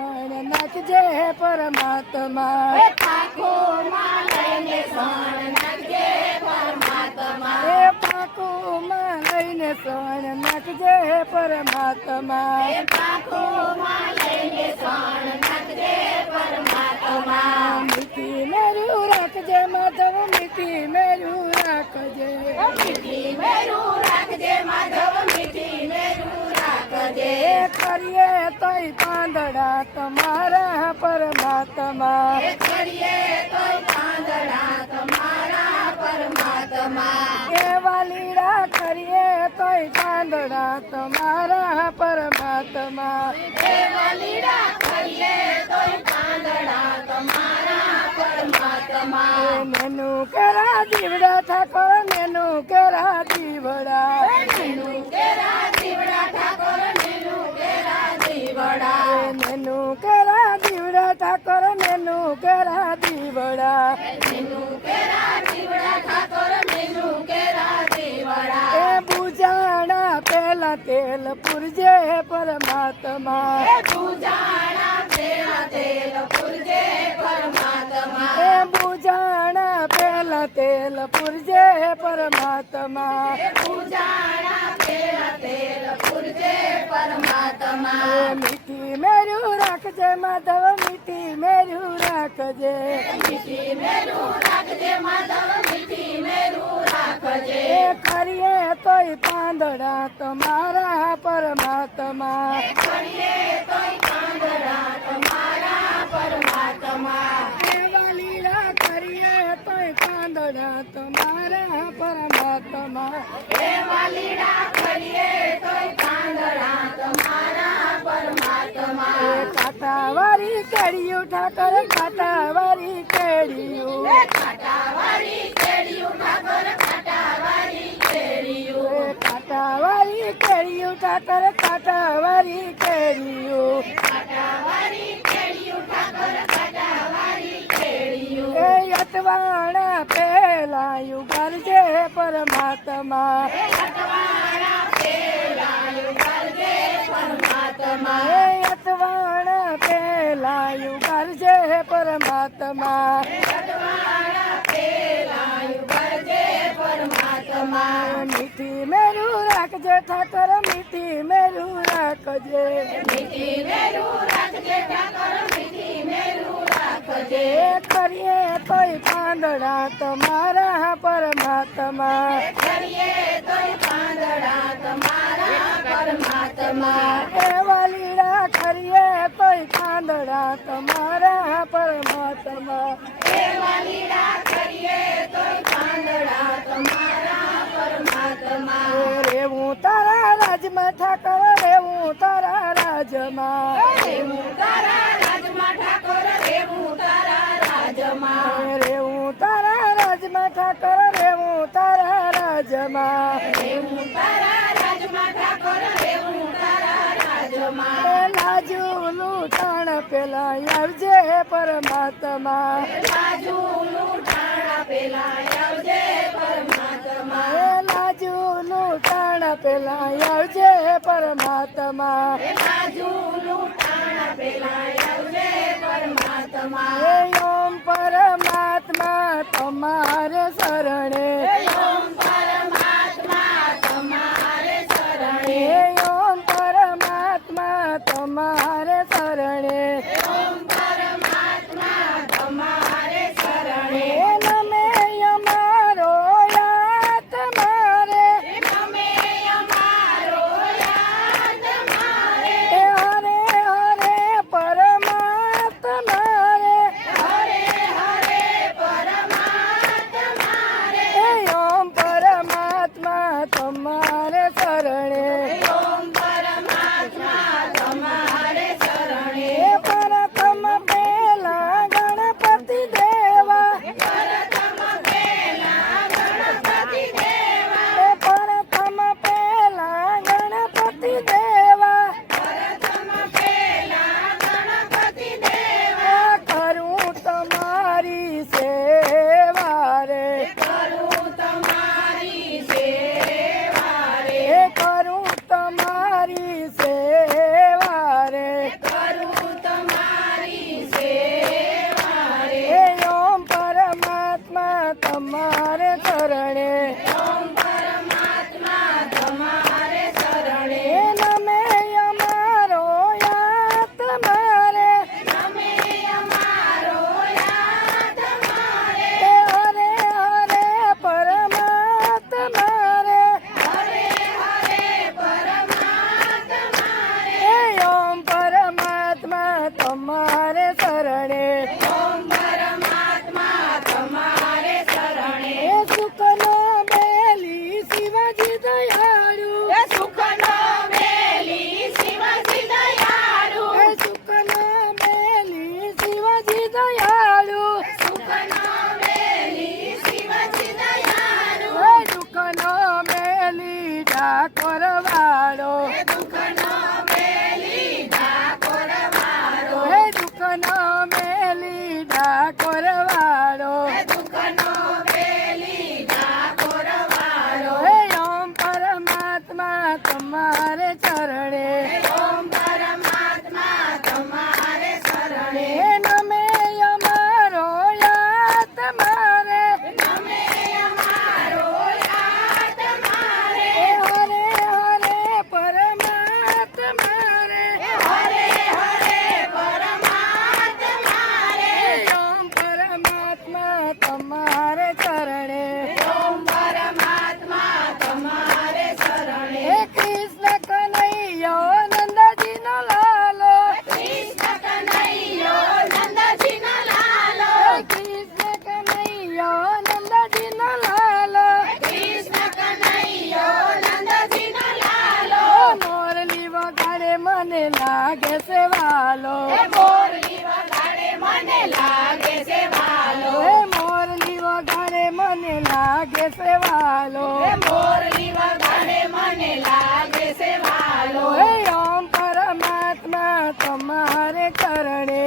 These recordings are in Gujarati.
શણ નાખજે પરમાત્મા પાખોમાં લઈને શણ નાખજે પરમાત્મા પાખોમાં લઈને શણ નાખજે પરમાત્મા પાખોમાં લઈને શણ નાખજે પરમાત્મા મીઠી મેરું રાખજે માધવ મીઠી મેરું રાખજે મીઠી મેરું રાખજે માધવ મીઠી મેરું રાખજે કરીએ તોય પાંદડા તમારા પરમાત્મા કરીએ તોય પાંદડા તમારા પરમાત્મા એવા લીલા કરીએ તોય પાંદડા તમારા પરમાત્મા એવા લીલા કરીએ તોય પાંદડા તમારા પરમાત્મા નેનું કેરા દીવડા ઠાકોર નેનું કેરા દીવડા નેનું કેરા દીવડા ઠાકોર નેનું કેરા દીવડા નેનું કેરા દીવડા ઠાકોર નેનું કેરા દીવડા નેનું કેરા દીવડા ઠાકોર નેનું કેરા દીવડા એ બુજાણા પેલા તેલ પુરજે પરમાત્મા પૂજાણા પેલા તેલ પૂરજે પરમાત્મા એ બુજાણા પેલા તેલ પુરજે પરમાત્મા પૂજાણા પેલા તેલ પૂરજે પરમાત્મા એ મીઠી મેરું રાખજે માધવ મીઠી મેરું રાખજે મીઠી મેરું રાખજે માધવ મીઠી મેરું રાખજે એ કરીએ તોય પાંદડા તમારા પરમાત્મા કરીએ તોય પાંદડા તમારા પરમાત્મા એવા લીલા કરીએ તોય પાંદડા તમારા પરમાત્મા એવા લીલા કરીએ તોય પાંદડા તમારા પરમાત્મા એ કાંટાવાળી કેડિયું ઠાકર કાંટાવાળી કેડિયું કાંટાવાળી કેડિયું ઠાકોર કાંટાવાળી કેડિયું એ કાંટાવાળી કેડિયું ઠાકર કાંટાવાળી કેડિયું કાંટાવાળી કેડિયું ઠાકોર કાંટાવાળી કેડિયું એ અટવાણા પેલા યુગરજે પરમાત્મા અટવાણા પેલા યુગલજે પરમાત્મા એ અટવાણા પેલા યુગરજે પરમાત્મા અટવાણા પેલા યુગલજે પરમાત્મા મીઠી મેરું રાખજે ઠાકર મીઠી મેરું રાખજે મીઠી મેરું રાખજે ઠાકોર મીઠી મેરું રાખજે એ કરીએ તોય પાંદડા તમારા પરમાત્મા કરીએ તોય પાંદડા તમારા પરમાત્મા એવા લીલા કરીએ તોય પાંદડા તમારા પરમાત્મા એવા લીલા કરીએ તોય પાંદડા તમારા પરમાત્મા રેવું તારા રાજમાં ઠાકર રેવું તારા રાજમાં રેવું તારા રાજમાં ઠાકોર રેવું તારા રાજમાં રેવું તારા રાજમાં ઠાકર રેવું તારા રાજમાં રેવું તારા રાજમાં ઠાકોર રેવું તારા રાજમાં લાજુ લૂંટાણ પેલા આવજે પરમાત્મા લાજુ લૂંટાણા પેલા આવજે પરમાત્મા લાજુ લૂંટાણ પેલા આવજે પરમાત્મા લાજુ લૂંટાણા પેલા આવજે પરમાત્મા ઓમ પરમાત્મા તમારે શરણે ઓમ પરમાત્મા તમારે શરણે ઓમ પરમાત્મા તમારે શરણે ઓમ પરમાત્મા તમારે શરણે નમે અમારો યાદ મારે તમે અમારો યાદ મારે હરે હરે પરમાત્મા રે હરે હરે પરમાત્મા રે ઓમ પરમાત્મા તમારે શરણે ઓમ પરમાત્મા તમારે શરણે પર તમારે શરણે ઓમ પરમાત્મા તમારે શરણે એ સુખનો બેલી શિવજી દયાળુ એ સુખનો મેલી શિવજી દયાળુ એ સુખનો બેલી શિવજી દયાળુ સુખનો મેલી શિવજી દયાળુ એ દુઃખનો બેલી ઠાકોર વાળો એ દુઃખનો મેલી ઠાકોર વાળો એ દુઃખનો બેલી ઠાકોર વાળો એ દુઃખનો મેલી ઠાકોર વાળો એ ઓમ પરમાત્મા તમારે ચરણે ઓમ પરમાત્મા તમારે શરણે એ નમે અમારો યાદ તમારે નમે અમારો યાદ મારે એ હરે હરે પરમાત્મા રે હરે હરે પરમાત્મા રે એ ઓમ પરમાત્મા તમારે ચરણે ઓમ પરમાત્મા તમારે શરણે એ કૃષ્ણ કનૈયો નંદજીનો લાલો કૃષ્ણ કનૈયો નંદજીનો લાલો એ કૃષ્ણ કનૈયો નંદજીનો લાલો કૃષ્ણ કનૈયો નંદજીનો લાલો ઓ મોરલી વગાડે મને લાગે છે વાલો એ મોરલી વગાડે મને લાગે છે વાલો એ મોરલી વગાડે મને લાગે છે વાલો એ મોરલી વગાડે મને લાગે છે વાલો એ ઓમ પરમાત્મા તમારે ચરણે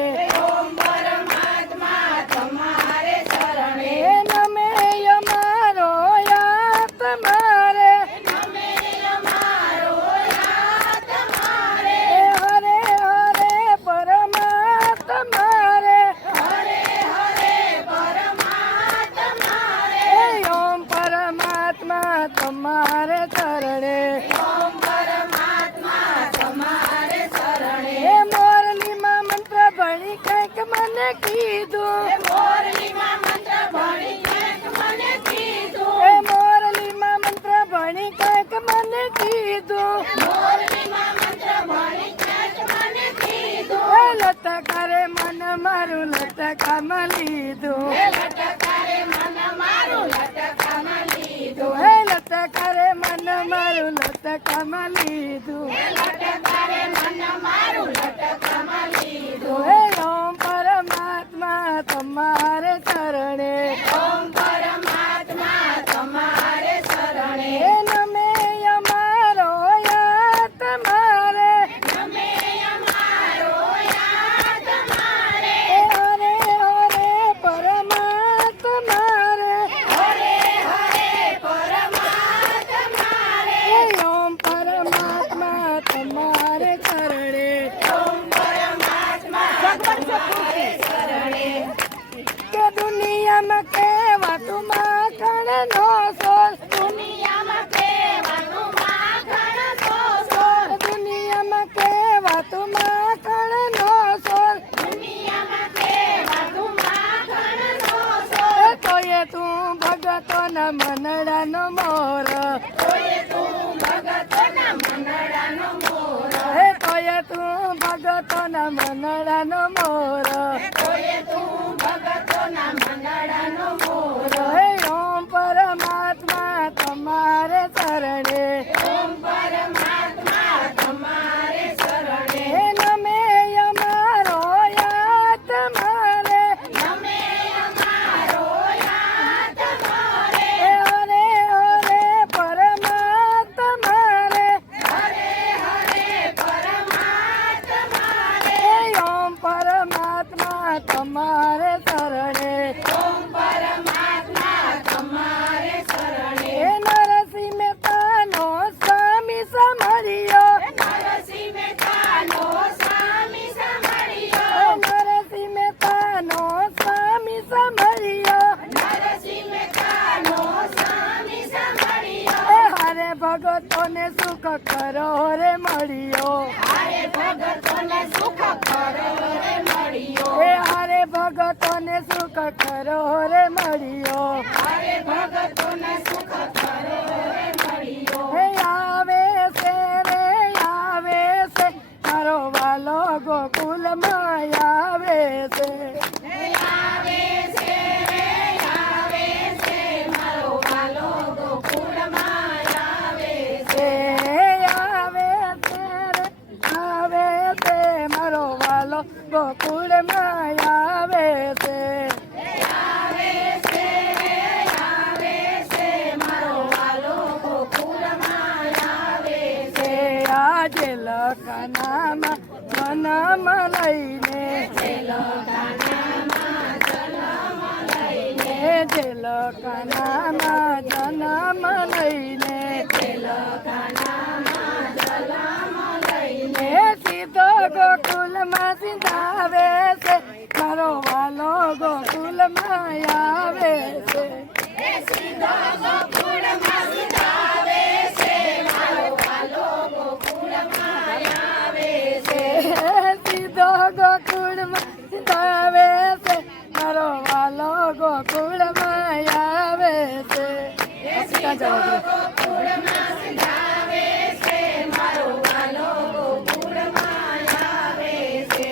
ઓમ પરમાત્મા તમારે શરણે એ નમે અમારો યાદ તમારે નમે અમારો યાદ મારે એ હરે હરે પરમાત્મા રે હરે હરે પરમાત્મા રે એ ઓમ પરમાત્મા તમારે ચરણે ઓમ પરમાત્મા તમારે શરણે એ મોરલીમાં મંત્ર ભણી કંઈક મને કીધું એ મોરલીમાં મંત્ર ભણી કંઈક મને કીધું એ મોરલીમાં મંત્ર ભણી કંઈક મને કીધું મોરલીમાં મંત્ર ભણી કંઈક મને કીધું એ લટકારે મન મારું લટકામાં લીધું એ લટકારે મન મારું લટકામાં લીધું એ લટકારે મન મારું લટકામાં લીધું એ લટકારે મન મારું લટકામાં લીધું એ ઓમ પરમાત્મા તમારે શરણે ઓમ પરમાત્મા તમારે શરણે એ નમે અમારો યાદ તમારે નમે અમારો યાદ મારે એ હરે હરે પરમાત્મા રે હરે હરે પરમાત્મા રે એ ઓમ પરમાત્મા તમારે ચરણે ઓમ પરમાત્મા તમારે શરણે કે દુનિયામાં કેવા તું માખણ નો સોર દુનિયામાં કેવાનું માખણ નો સોર દુનિયામાં કેવા તું માખણ નો સોર દુનિયામાં કેવાનું માખણ નો એ સોર તોય તું ભગતોના મનડાનો મોર તોય તું ભગતોના મંડળાનો મોર એ તોય તું ભગતોના મનડાનો મોર તોય તું ભગતોના મંડળાનો મોર એ ઓમ પરમાત્મા તમારે શરણે ઓમ પરમાત્મા તમારે શરણે એ નમે અમારો યાદ તમારે નમે અમારો યાદ મારે એ હરે હરે પરમાત્મા રે હરે હરે પરમાત્મા રે એ ઓમ પરમાત્મા તમારે શરણે ઓમ પરમાત્મા તમારે શરણે એ નરસિંહ મહેતાનો સ્વામી સમર્યો નરસિંહ મહેતાનો સ્વામી એ સાંભળ્યો નરસિંહ મહેતાનો સ્વામી સમર્યો નરસિંહ મહેતાનો સ્વામી એ સાંભળ્યો હારે ભગતોને સુખ કરો રે મળ્યો હારે ભગતોને સુખ કરો રે મળ્યો એ હારે ભગતોને સુખ કરો રે મળ્યો હારે ભગતોને સુખ કરો રે મળ્યો હે આવે છે રે આવે છે મારો વા વાલો ગોકુલમાં આવે છે. આવે છે રે આવે છે મારો વાલો ગોકુળમાં આવે છે. આવે છે મારો વાલો ગોકુળમાં આવે છે. આવે છે મારો વાલો ગોકુળમાં આવે છે. આજે લખનામાં જન્મ લઈને જે લખનામાં જન્મ લઈને સીધો ગોકુલમાં સિંધાવે છે મારો વાલો ગોકુલમાં આવે છે. સીધો ગોકુળમાં સીધાવે છે મારો વાલો ગોકુળમાં આવે છે. સીધો ગોકુળમાં સિંધાવે છે મારો વાલો ગોકુળમાં આવે છે. ગોકુળમાં સીધાવે છે મારો વાલો ગોકુળમાં આવે છે.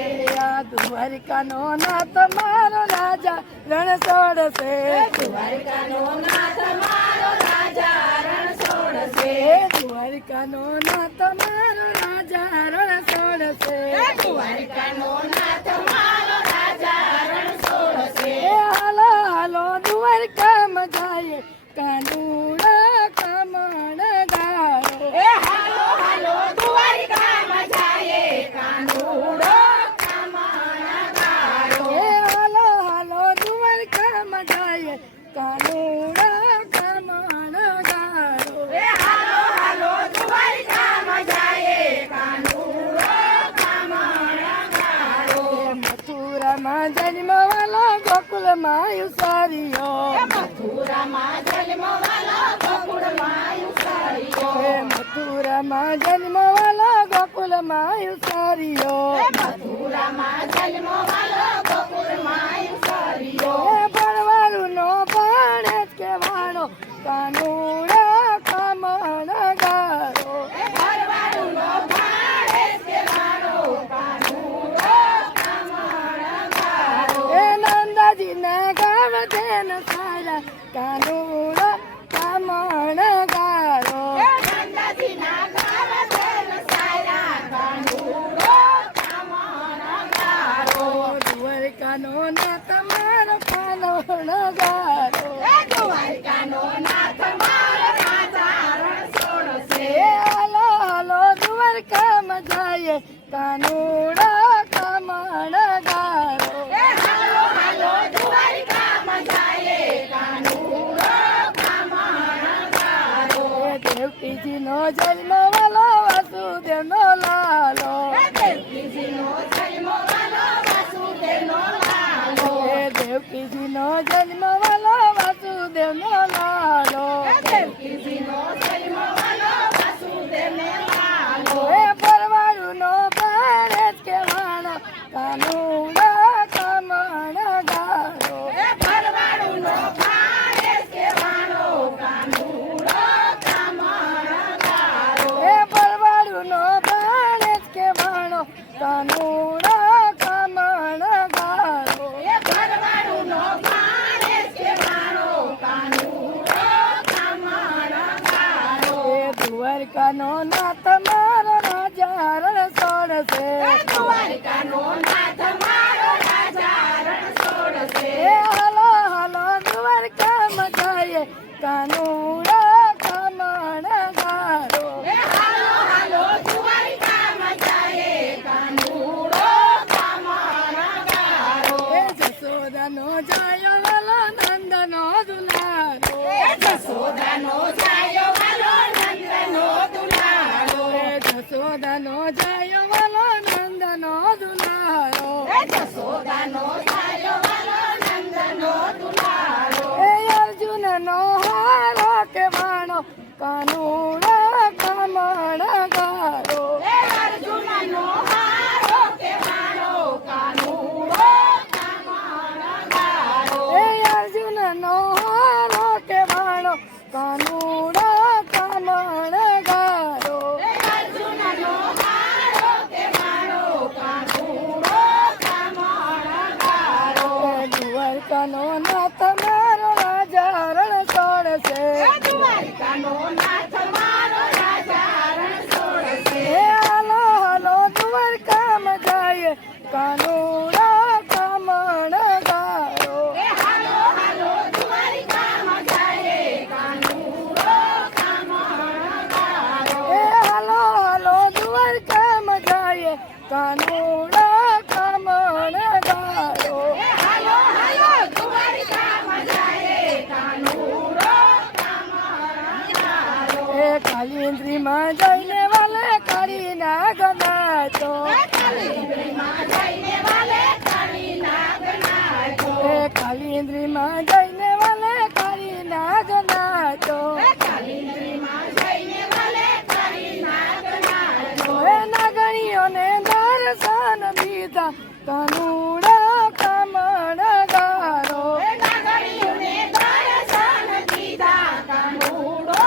દ્વારિકાનો નાથ મારો રાજા રણ છોડશે. દ્વારિકાનો નાથ મારો રાજા રણ છોડશે. દ્વારિકાનો નાથ મારો રાજા રણ છોડશે. દ્વારિકાનો નાથ મારો રાજા રણ છોડશે. હાલો હાલો દ્વારકામાં જાય કાનુડા કમણ ગાળો. હાલો હાલો દ્વારિકામાં જાયે કાનુડો કમણ ગાળો. હાલો હાલો દ્વારકામાં જાય કાનુડા કમણ ગાળો. હાલો હાલો દ્વારિકામાં જાયે કાનુડો કમણ ગાળો. મથુરામાં જન્મવાલો ગોકુળમાં ઉસાર્યો. મથુરામાં જન્મવાલો ગોકુળમાં ઉસાર્યો. મથુરામાં જન્મવાલો ગોકુળમાં ઉસાર્યો. મથુરામાં જન્મવાલો ગોકુળમાં ઉસાર્યો. ભણવાળું નો ભણે જ કહેવાનો કાનુડા કમણ ગાળો. ભરવાડુંનો ભાડે કહેવાનો કાનુડો કમણ ગાળો. નંદાજીના ગાવ દેન સારા કાનુડા કમણ ગાળો. નંદાજીના ગાવ દેન સારા કાનુડો કમણ ગાળો. દ્વારકાનો ના તમારો કાનુડ ગાળો. દ્વારિકાનો નાથ મારો રાજા રણ છોડશે. હાલો હાલો દ્વારકામાં જાય કાનુડા કમણ ગાળો. હાલો હાલો દ્વારિકામાં જાયે કાનુડો કમણ ગાળો. દેવકીજીનો જન્મ વાલો વાસુદેવનો લાલો. દેવકીજીનો જન્મવાલો વાસુદેવનો લાલો. દેવકીજીનો જન્મ વાલો વાસુદેવનો લાલો. દેવકીજીનો જન્મવાલો વાસુદેવનો લાલો. પરવાળુનો ભારે જ કહેવાનો કાનુડા કમણ ગાળો. ભરવાડુંનો ભાડે કહેવાનો કાનુડો કમણ ગાળો. પરવાળુનો ભારે જ કહેવાનો કાનુડા કમણ ગાળો. ભરવાડુંનો ભાડે કહેવાનો કાનુડો કમણ ગાળો. દ્વારકાનો નાથ મારો રાજા રણ છોડશે. દ્વારિકાનો નાથ મારો રાજા રણ છોડશે. હાલો હાલો દ્વારકામાં જાય કાનુડા કમણ ગાળો. હાલો હાલો દ્વારિકામાં જાયે કાનુડો કમણ ગાળો. જશોદાનો જાય વાલો નંદનો દુલારો. જશોદાનો જાયો વાલો નંદનો દુલારો. જશોદાનો જાય વાલો નંદનો દુલારો. જશોદાનો જાયો વાલો નંદનો દુલારો. અર્જુનનો હારો કહેવાનો કાનુડા કમણ ગાળો. અર્જુનનો હારો કહેવાનો કાનુડો કમણ ગાળો. અર્જુનનો હારો કહેવાનો કાનુડા કમણ ગાળો. અર્જુનનો હારો કહેવાનો દ્વારિકાનો નાથ મારો રાજા રણ છોડશે દ્વારિકાનો નાથ મારો રાજા રણ છોડશે હે હાલો હાલો દ્વારકામાં જાય કાનુડા કામણ ગારો એ હાલો હાલો દ્વારિકામાં જાય કાનુડો કામણગારો હે હાલો હાલો દ્વારકામાં જાય કાનુડા કામણ ગારો એ હાલો હાલો દ્વારિકામાં જાય કાનુડો કામણગારો હે કાલિન્દ્રીમાં જઈને વાલે કાળી નાગ નાચો કાલિન્દ્રીમાં જઈને વાલે કાળી નાગ નાચો હે કાલિન્દ્રીમાં જઈને વાલે કાળી નાગ નાચો કાલિન્દ્રીમાં જઈને વાલે કાળી નાગ નાચો હે નાગણીઓને દર્શન દીધા કાનુડા કામણ ગારો એ નાગણીઓને દર્શન દીધા કાનુડો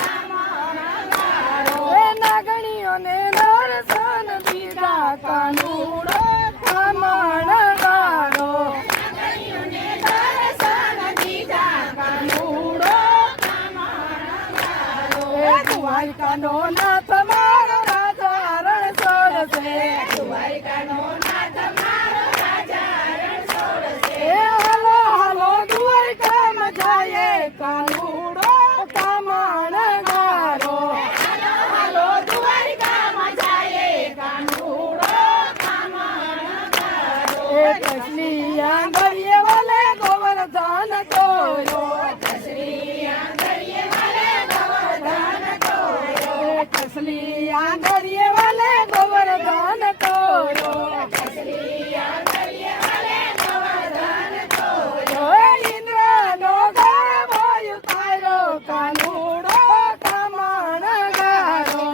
કામણગારો હે નાગણીઓને દર્શન દીધા કાનુડા કામણ ગારો નાગણીઓને દર્શન દીધા કાનુડો કામણગારો હે દ્વારકાનો નાથ મારો રાજા રણ છોડશે દ્વારિકાનો નાથ મારો રાજા રણ છોડશે હે હાલો હાલો દ્વારકામાં જાય કાનુડો કામણ ગારો હાલો હાલો દ્વારિકામાં જાય કાનુડો કામણગારો હે કસલી આંગળીએ વાલે ગોવર્ધન ચોર્યો શ્રી આંગળીએ વાલે ગોવર્ધન ચોર્યો હે કસલી આંગળીએ વાલે ગોવર્ધન ચોર્યો શ્રી આંગળીએ વાલે ગોવર્ધન ચોર્યો હે ઇન્દ્રનો ગર્ભ ઉતાર્યો કાનુડો કામણ ગારો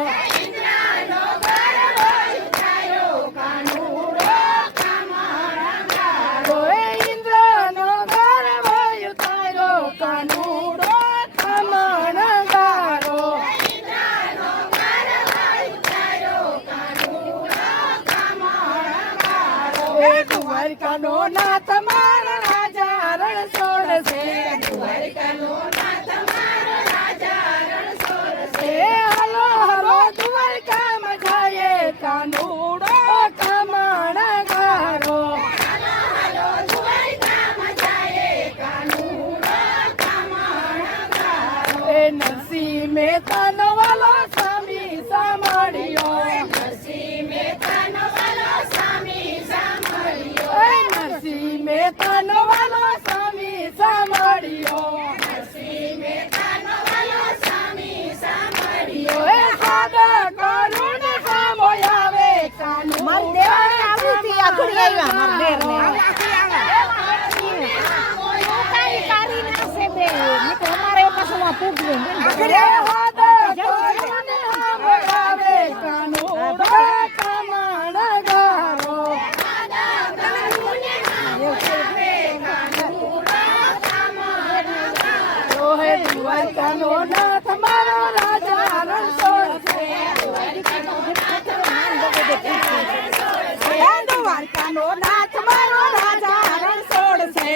ઇન્દ્રનો ગર્વ ઉઠાયો કાનુડો કામણગારો હે ઇન્દ્રનો ગર્ભ ઉતાર્યો કાનુડો કામણ ગારો ઇન્દ્રનો ગર્વ ઉઠાયો કાનુડો કામણગારો હે દ્વારકાનો નાથ મારો રાજા રણ છોડશે દ્વારિકાનો નાથ મારો રાજા રણ છોડશે હે હાલો હાલો દ્વારકામાં જાય કાનુડો કામણ ગારો હાલો હાલો દ્વારિકામાં જાય કાનુડો કામણગારો હે નરસિંહ મહેતાનો વાલો સ્વામી સાંભળ્યો નરસિંહ મહેતાનો વાલો સ્વામી સાંભળ્યો હે નરસિંહ મહેતાનો વાલો સ્વામી સાંભળ્યો નરસિંહ મહેતાનો વાલો સ્વામી સાંભળ્યો હે સાદા કરુણ સામો આવે કાનુડો હે સાદા કરુણ સામો આવે કાનુડો કામણ ગારો હે દ્વારકાનો નાથ મારો રાજા રણ છોડશે હે દ્વારકાનો નાથ મારો રાજા રણ છોડશે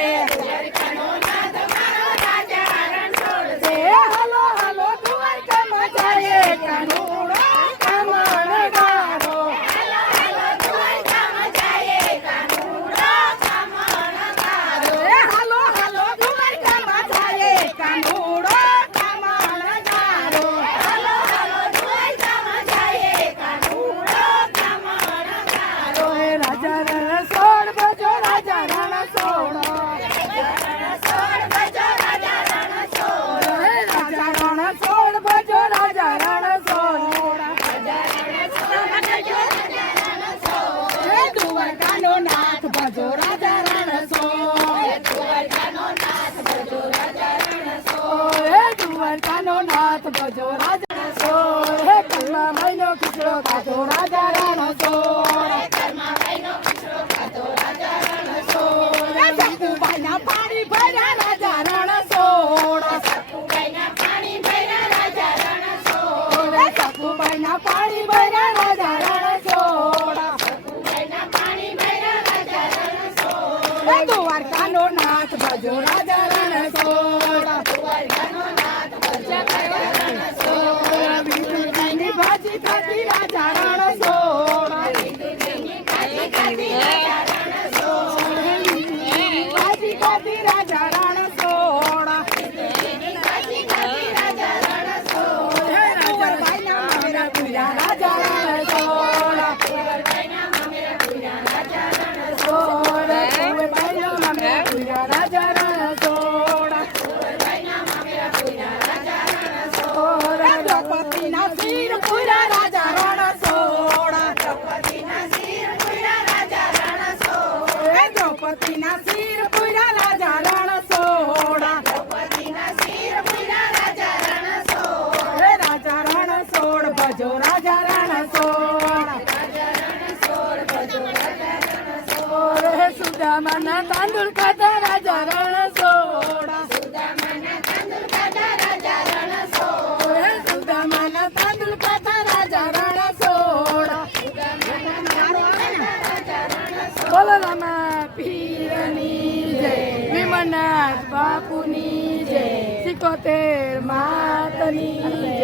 હે હાલો હાલો દ્વારકામાં જાય કાનુડો કામણ ગારો હે હાલો હાલો દ્વારકામાં જાય કાનુડો કામણ ગારો હે રાજા રણ છોડ બજો રાજા રણ છોડ હે રાજા રણ છોડ બજો રાજા રણ છોડ હે દ્વારકાનો નાથ ભજો રાજા રણ છોડ હે દ્વારકાનો નાથ ભજો રાજા છોડ હે કલમા મહિનો ખીચડો ખાધો રાજા રણ છોડ સતુભાઈના પાણી ભર્યા રાજા રણ છોડ સતુભાઈના પાણી ભર્યા રાજા રણ છોડ એ દ્વારકાનો નાથ ભજો રાજા રણછોડ વિદુરની ભાજી ખાતી રાજા રણછોડ ભાજી ખાતી રાજા રણછોડ રાજા દ્રૌપદીના શિર પૂરા રાજા રણછોડ દ્રૌપદીના શિર પૂરા રાજા રણછોડ રાજા રણછોડ ભજો રાજા રણછોડ સુદામાના તાંદુલ ખાતા રાજા રણછોડ સુદામાના તાંદુલ ખાતા રાજા રણછોડ બોલો રામા પીરની જય વિમલનાથ બાપુની જય 71 માતની